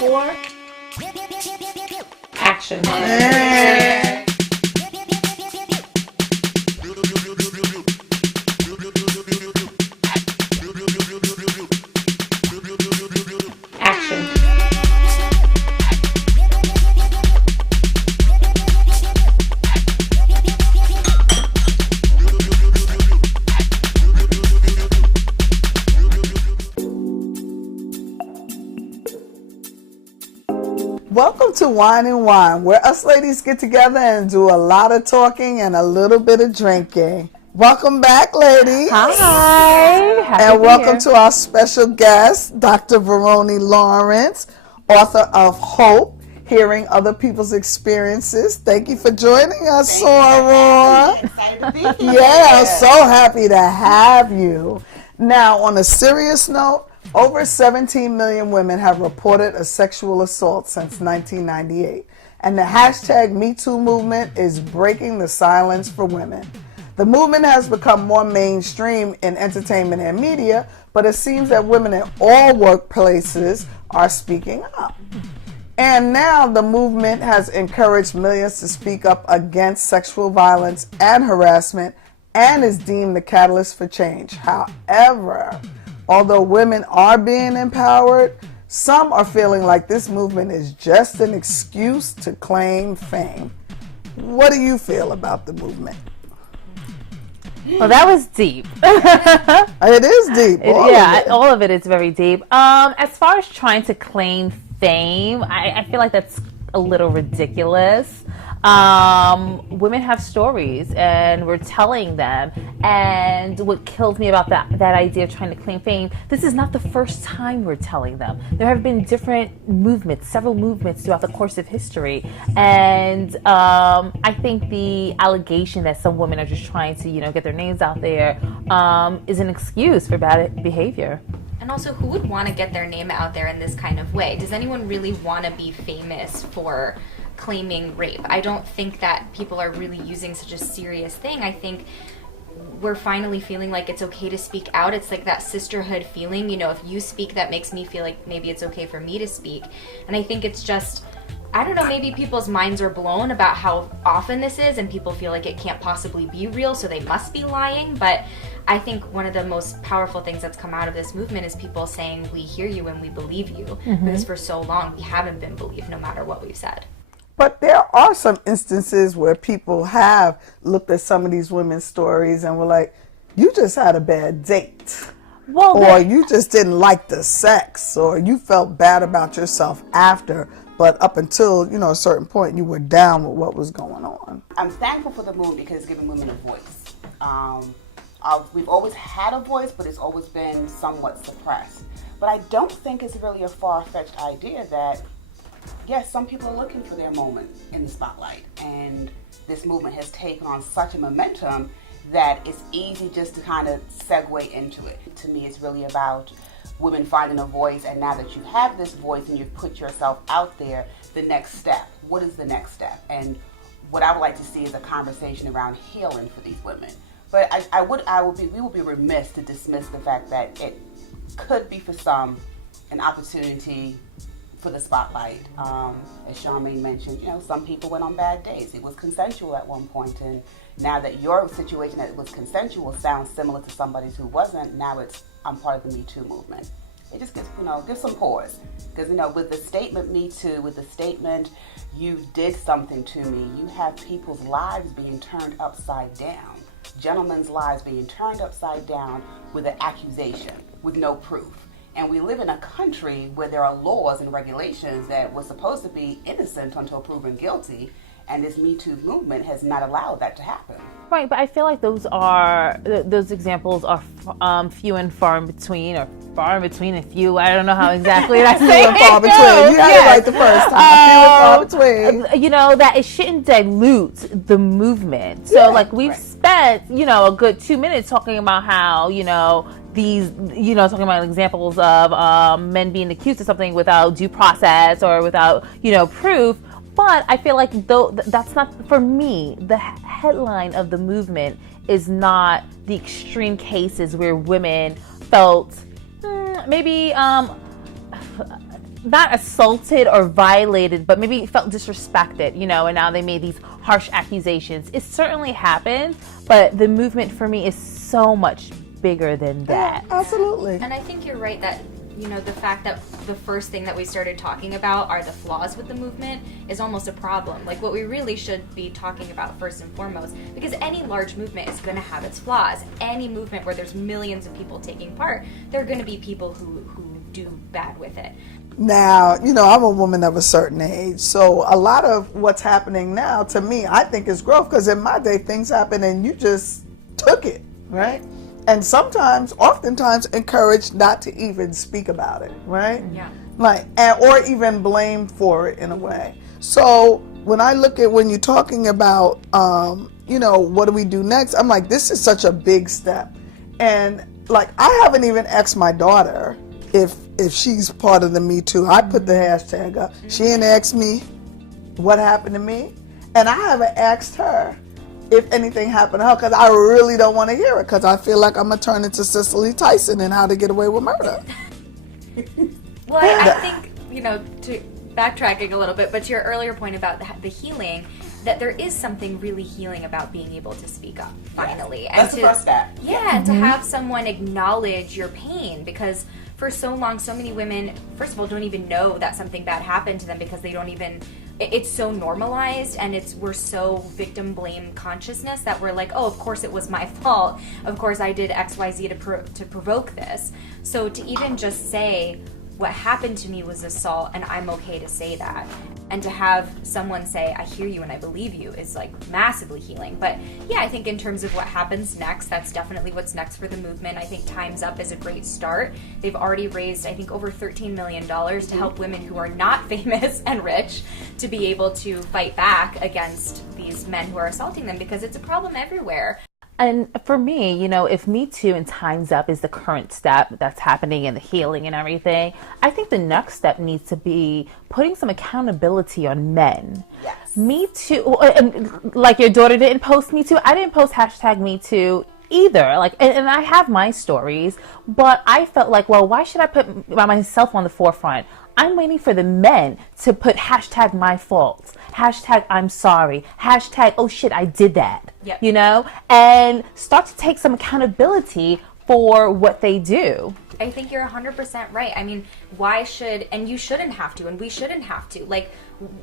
4, action. Welcome to Whine and Whine, where us ladies get together and do a lot of talking and a little bit of drinking. Welcome back, ladies. Hi. Happy And welcome here. to our special guest, Dr. Veronie Lawrence, author of H.O.P.E, Hearing Other People's Experiences. Thank you for joining us, Soror. Excited to be here. Yeah, so happy to have you. Now, on a serious note, over 17 million women have reported a sexual assault since 1998, and the hashtag MeToo movement is breaking the silence for women. The movement has become more mainstream in entertainment and media, but it seems that women in all workplaces are speaking up. And now the movement has encouraged millions to speak up against sexual violence and harassment and is deemed the catalyst for change. However, although women are being empowered, some are feeling like this movement is just an excuse to claim fame. What do you feel about the movement? Well, that was deep. It is deep. All of it is very deep. As far as trying to claim fame, I feel like that's a little ridiculous. Women have stories and we're telling them, and what kills me about that idea of trying to claim fame, this is not the first time we're telling them. There have been different movements, several movements throughout the course of history, and I think the allegation that some women are just trying to get their names out there is an excuse for bad behavior. And also, who would want to get their name out there in this kind of way? Does anyone really want to be famous for claiming rape? I don't think that people are really using such a serious thing. I think we're finally feeling like it's okay to speak out. It's like that sisterhood feeling, if you speak, that makes me feel like maybe it's okay for me to speak. And I think it's just, I don't know, maybe people's minds are blown about how often this is, and people feel like it can't possibly be real, so they must be lying. But I think one of the most powerful things that's come out of this movement is people saying, we hear you and we believe you. Mm-hmm. Because for so long, we haven't been believed no matter what we've said. But there are some instances where people have looked at some of these women's stories and were like, you just had a bad date. Or you just didn't like the sex, or you felt bad about yourself after, but up until, a certain point, you were down with what was going on. I'm thankful for the movement because it's giving women a voice. We've always had a voice, but it's always been somewhat suppressed. But I don't think it's really a far-fetched idea that, yes, some people are looking for their moment in the spotlight, and this movement has taken on such a momentum that it's easy just to kind of segue into it. To me, it's really about women finding a voice, and now that you have this voice and you've put yourself out there, the next step. What is the next step? And what I would like to see is a conversation around healing for these women. But we would be remiss to dismiss the fact that it could be for some an opportunity for the spotlight. As Sharmayne mentioned, some people went on bad dates. It was consensual at one point, and now that your situation that was consensual sounds similar to somebody's who wasn't, now I'm part of the Me Too movement. It just gives some pause. Because, with the statement Me Too, with the statement you did something to me, you have people's lives being turned upside down. Gentlemen's lives being turned upside down with an accusation, with no proof. And we live in a country where there are laws and regulations that were supposed to be innocent until proven guilty, and this Me Too movement has not allowed that to happen. Right, but I feel like those examples are few and far in between, or far in between and few. I don't know how exactly that's few and far between. You had it right the first time. Few and far between. That it shouldn't dilute the movement. So, we've spent, a good 2 minutes talking about how, these, talking about examples of men being accused of something without due process or without, proof. But I feel like that's not, for me, the headline of the movement is not the extreme cases where women felt maybe not assaulted or violated, but maybe felt disrespected, and now they made these harsh accusations. It certainly happened, but the movement for me is so much bigger than that. Yeah, absolutely. And I think you're right that, the fact that the first thing that we started talking about are the flaws with the movement is almost a problem. Like, what we really should be talking about first and foremost, because any large movement is going to have its flaws. Any movement where there's millions of people taking part, there are going to be people who do bad with it. Now, I'm a woman of a certain age, so a lot of what's happening now, to me, I think is growth, because in my day, things happen and you just took it, right? And oftentimes encouraged not to even speak about it, right? Yeah. Or even blamed for it in a way. So when I look at when you're talking about, what do we do next? I'm like, this is such a big step. And I haven't even asked my daughter if she's part of the Me Too. I put the hashtag up. She didn't ask me what happened to me. And I haven't asked her if anything happened to her, because I really don't want to hear it, because I feel like I'm going to turn into Cicely Tyson in How to Get Away with Murder. Well, I think, to backtracking a little bit, but to your earlier point about the healing, that there is something really healing about being able to speak up, finally. Yeah, that's the first step. Yeah, and to have someone acknowledge your pain, because for so long, so many women, first of all, don't even know that something bad happened to them, because they don't even, it's so normalized, and we're so victim blame consciousness that we're like, oh, of course it was my fault. Of course I did XYZ to provoke this. So to even just say, what happened to me was assault, and I'm okay to say that. And to have someone say, I hear you and I believe you, is massively healing. But yeah, I think in terms of what happens next, that's definitely what's next for the movement. I think Time's Up is a great start. They've already raised, I think, over $13 million to help women who are not famous and rich to be able to fight back against these men who are assaulting them, because it's a problem everywhere. And for me, if Me Too and Time's Up is the current step that's happening in the healing and everything, I think the next step needs to be putting some accountability on men. Yes. Me Too, and like your daughter didn't post Me Too, I didn't post hashtag Me Too either. And I have my stories, but I felt like, well, why should I put myself on the forefront? I'm waiting for the men to put hashtag my fault, hashtag I'm sorry, hashtag oh shit I did that, Yep. And start to take some accountability for what they do. I think you're 100% right. I mean, why should, and you shouldn't have to, and we shouldn't have to.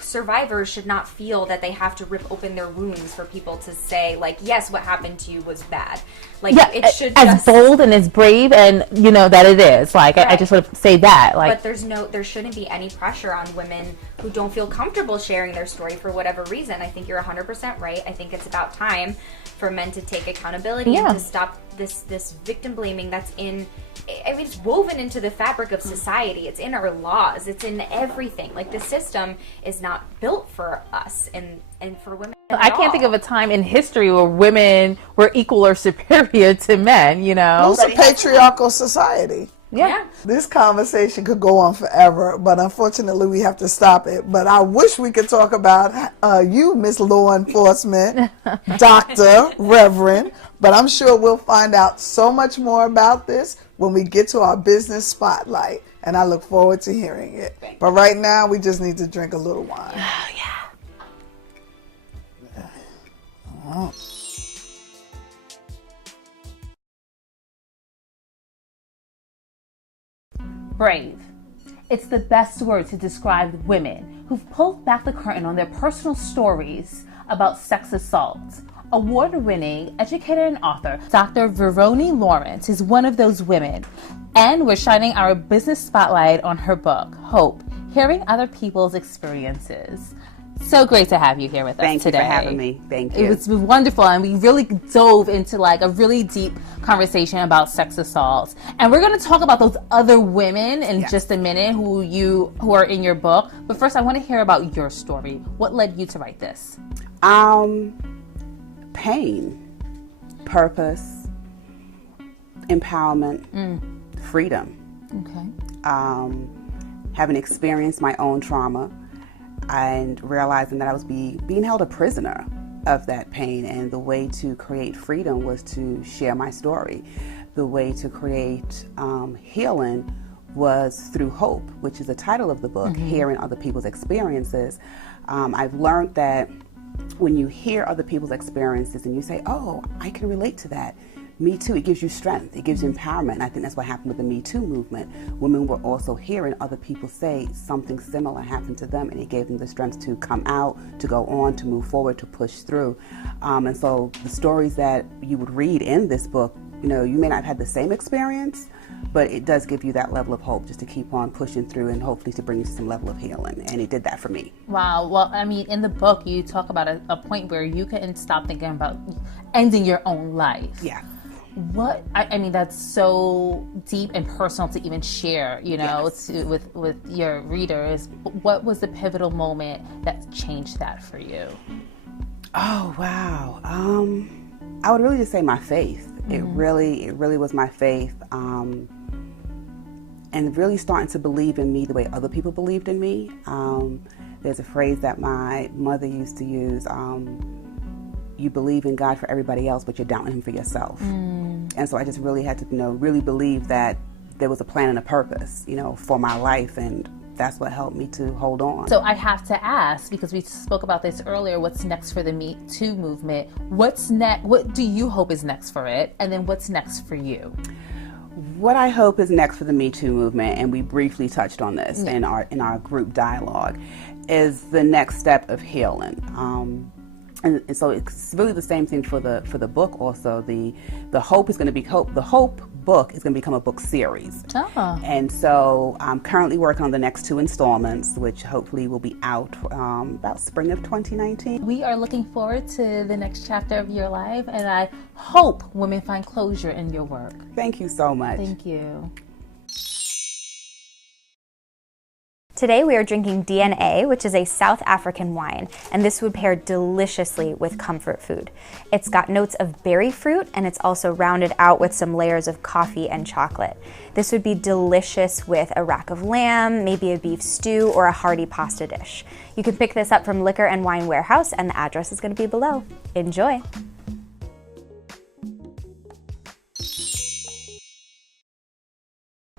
Survivors should not feel that they have to rip open their wounds for people to say, yes, what happened to you was bad. It should as bold and as brave and, that it is. Right. I just want to say that. But there shouldn't be any pressure on women who don't feel comfortable sharing their story for whatever reason. I think you're 100% right. I think it's about time for men to take accountability and to stop this victim blaming that's it's woven into the fabric of society. It's in our laws. It's in everything. The system is not built for us and for women. I can't think of a time in history where women were equal or superior to men, It's a patriarchal society. Yeah. This conversation could go on forever, but unfortunately we have to stop it. But I wish we could talk about you, Miss Law Enforcement, Dr. Reverend, but I'm sure we'll find out so much more about this when we get to our business spotlight, and I look forward to hearing it. But right now, we just need to drink a little wine. Oh, yeah. Oh. Brave. It's the best word to describe women who've pulled back the curtain on their personal stories about sex assault. Award-winning educator and author Dr. Veronie Lawrence is one of those women, and we're shining our business spotlight on her book, H.O.P.E, Hearing Other People's Experiences. So great to have you here with us today. Thank you for having me. Thank you. It was wonderful, and we really dove into a really deep conversation about sex assault. And we're going to talk about those other women in just a minute who are in your book. But first, I want to hear about your story. What led you to write this? Pain, purpose, empowerment, freedom. Okay. Having experienced my own trauma and realizing that I was being held a prisoner of that pain, and the way to create freedom was to share my story. The way to create healing was through H.O.P.E, which is the title of the book, Hearing Other People's Experiences. I've learned that when you hear other people's experiences and you say, oh, I can relate to that. Me Too, it gives you strength, it gives you empowerment. And I think that's what happened with the Me Too movement. Women were also hearing other people say something similar happened to them, and it gave them the strength to come out, to go on, to move forward, to push through. And so the stories that you would read in this book, you may not have had the same experience, but it does give you that level of hope just to keep on pushing through and hopefully to bring you some level of healing. And it did that for me. Wow. Well, I mean, in the book, you talk about a point where you can stop thinking about ending your own life. Yeah. What I mean, that's so deep and personal to even share, Yes. with your readers. What was the pivotal moment that changed that for you? Oh, wow. I would really just say my faith. It really was my faith. And really starting to believe in me the way other people believed in me. There's a phrase that my mother used to use, you believe in God for everybody else, but you're doubting him for yourself. And so I just really had to, really believe that there was a plan and a purpose, for my life. And that's what helped me to hold on. So I have to ask, because we spoke about this earlier, what's next for the Me Too movement? What's next? What do you hope is next for it? And then what's next for you? What I hope is next for the Me Too movement, and we briefly touched on this in our group dialogue, is the next step of healing. And so it's really the same thing for the book. Also, the H.O.P.E is going to be the H.O.P.E book is going to become a book series. Oh. And so I'm currently working on the next 2 installments, which hopefully will be out about spring of 2019. We are looking forward to the next chapter of your life, and I hope women find closure in your work. Thank you so much. Thank you. Today we are drinking DNA, which is a South African wine, and this would pair deliciously with comfort food. It's got notes of berry fruit, and it's also rounded out with some layers of coffee and chocolate. This would be delicious with a rack of lamb, maybe a beef stew, or a hearty pasta dish. You can pick this up from Liquor and Wine Warehouse, and the address is going to be below. Enjoy!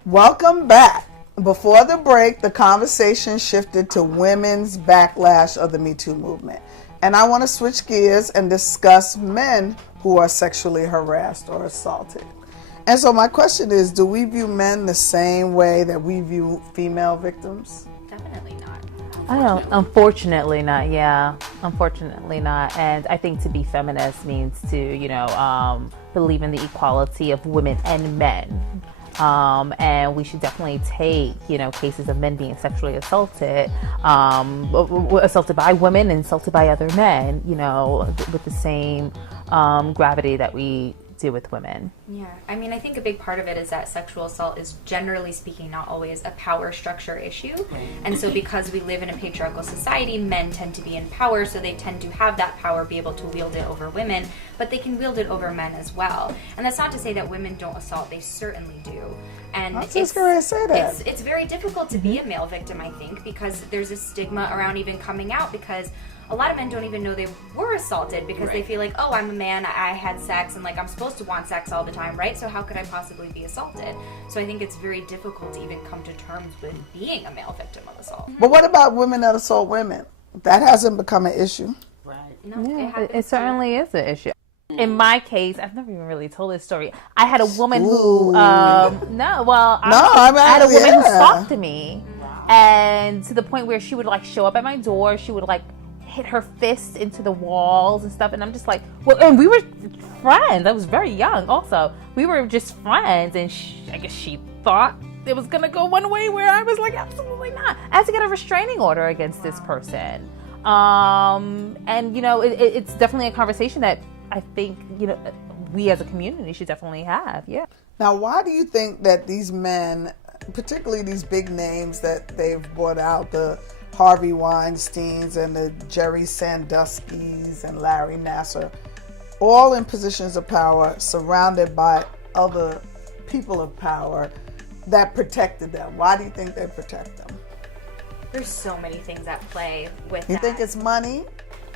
Welcome back. Before the break, the conversation shifted to women's backlash of the Me Too movement. And I want to switch gears and discuss men who are sexually harassed or assaulted. And so my question is, do we view men the same way that we view female victims? Definitely not. I don't. Unfortunately not. Yeah. Unfortunately not. And I think to be feminist means to, believe in the equality of women and men. And we should definitely take, cases of men being sexually assaulted, assaulted by women, insulted by other men, with the same gravity that we do with women. Yeah, I mean, I think a big part of it is that sexual assault is, generally speaking, not always a power structure issue. And so because we live in a patriarchal society, men tend to be in power, so they tend to have that power, be able to wield it over women, but they can wield it over men as well. And that's not to say that women don't assault, they certainly do. And I was just going to say that. It's very difficult to be a male victim, I think, because there's a stigma around even coming out, because a lot of men don't even know they were assaulted because they feel like, oh, I'm a man, I had sex, and I'm supposed to want sex all the time, right? So how could I possibly be assaulted? So I think it's very difficult to even come to terms with being a male victim of assault. But what about women that assault women? That hasn't become an issue. Right. No, Yeah, it certainly is an issue. In my case, I've never even really told this story. I had a woman who, I had a woman who stalked me, and to the point where she would show up at my door. She would hit her fist into the walls and stuff, and I'm just like, well, and we were friends. I was very young also. We were just friends, and I guess she thought it was gonna go one way, where I was like, absolutely not. I had to get a restraining order against this person. And it's definitely a conversation that I think we as a community should definitely have. Yeah. Now, why do you think that these men, particularly these big names that they've brought out, the Harvey Weinsteins and the Jerry Sandusky's and Larry Nassar, all in positions of power, surrounded by other people of power that protected them? Why do you think they protect them? There's so many things at play with that. You think it's money?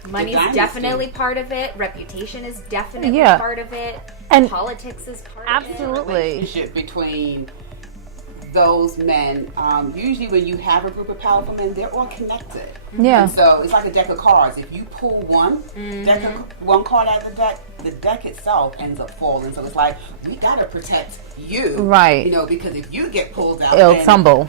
Money's definitely part of it. Reputation is definitely part of it. And politics is part absolutely. of it. Relationship between those men, usually when you have a group of powerful men, they're all connected. Yeah. And so it's like a deck of cards. If you pull one card out of the deck itself ends up falling. So it's like, we gotta protect you, Right? Because if you get pulled out, It'll then tumble.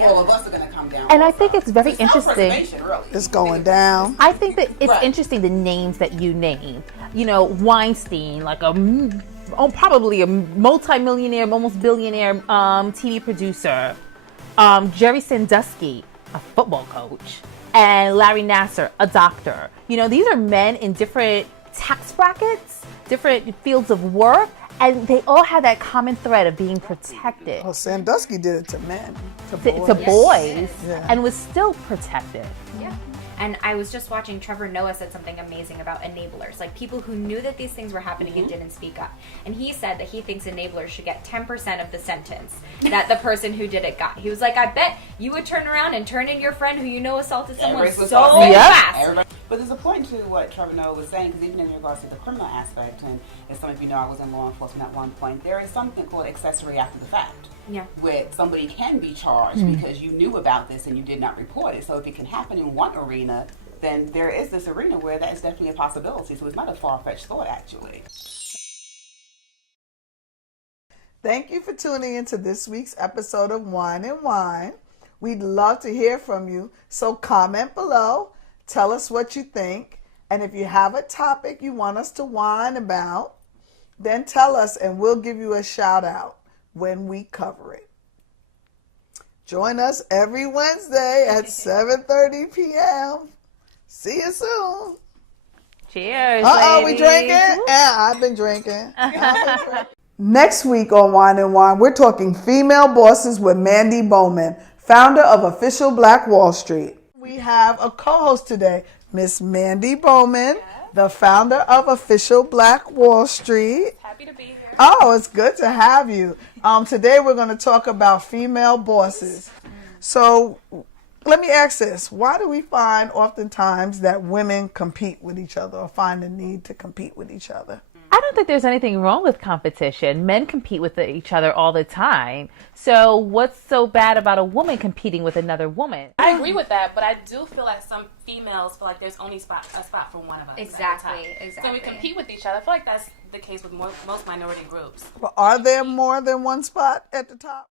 all of us are gonna come down. And I think it's very interesting. Self-preservation, really. It's going down. I think that it's Right. interesting the names that you name. Weinstein, like probably a multi-millionaire, almost billionaire TV producer. Jerry Sandusky, a football coach, and Larry Nassar, a doctor. These are men in different tax brackets, different fields of work, and they all have that common thread of being protected. Well, Sandusky did it to men, to To boys. boys, Yeah. and was still protected. Yeah. And I was just watching, Trevor Noah said something amazing about enablers, like people who knew that these things were happening and didn't speak up. And he said that he thinks enablers should get 10% of the sentence that the person who did it got. He was like, I bet you would turn around and turn in your friend who assaulted someone so fast. But there's a point to what Trevor Noah was saying, because even in regards to the criminal aspect, and as some of you know, I was in law enforcement at one point, there is something called accessory after the fact. Yeah. Where somebody can be charged because you knew about this and you did not report it. So if it can happen in one arena, then there is this arena where that is definitely a possibility. So it's not a far-fetched thought, actually. Thank you for tuning into this week's episode of Whine and Wine. We'd love to hear from you, so comment below, tell us what you think, and if you have a topic you want us to whine about, then tell us and we'll give you a shout out when we cover it. Join us every Wednesday at 7:30 p.m. See you soon. Cheers. We ladies. drinking? Yeah, I've been drinking. Next week on Wine and Wine, we're talking female bosses with Mandy Bowman, founder of Official Black Wall Street. We have a co-host today, Miss Mandy Bowman, the founder of Official Black Wall Street. Happy to be here. Oh, it's good to have you. Today we're going to talk about female bosses. So let me ask this. Why do we find oftentimes that women compete with each other or find the need to compete with each other? I don't think there's anything wrong with competition. Men compete with each other all the time. So what's so bad about a woman competing with another woman? I agree with that, but I do feel like some females feel like there's only a spot for one of us. Exactly. So we compete with each other. I feel like that's the case with most minority groups. But are there more than one spot at the top?